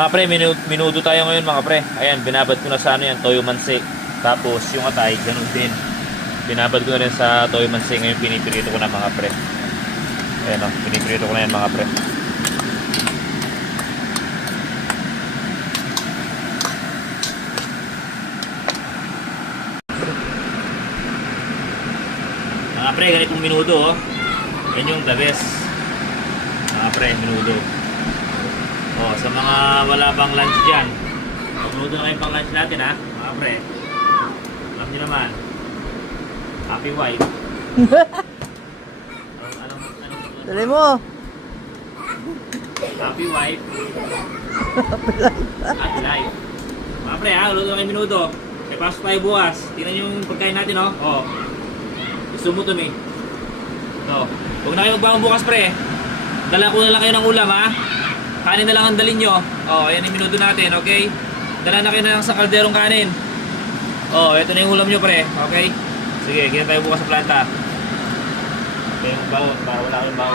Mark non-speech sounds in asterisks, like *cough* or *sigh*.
Mga pre, minu minudo tayo ngayon mga pre. Ayan, binabad ko na sa ano yan, toyo mansi. Tapos yung atay, ganun din. Binabad ko na rin sa toyo mansi. Ngayon pinipirito ko na mga pre. Ayan o, pinipirito ko na yan mga pre. Mga pre, ganitong minudo oh. Yan yung the best. Mga pre, minudo. Oh, sa mga wala pang lunch dyan. Minudo na kayo pang lunch natin ha, mga pre. Alam niyo naman. Happy wife. *laughs* anong, anong, anong, Tuloy mo. happy wife. At life. Mga pre ha, luto kayo minudo. May pasok tayo bukas. Tingnan yung pagkain natin oh. Oh. Gusto mo to me. Ito. Huwag na kayo magbangon bukas pre. Dala ko na lang kayo ng ulam ha. Kanin na lang ang dalin nyo. Oh, ayan yung minuto natin, okay? Dala na kayo na lang sa kalderong kanin. Oh, ito na yung ulam nyo pre, okay? Sige, kita tayo bukas sa planta. Okay, yung para wala kayong baon.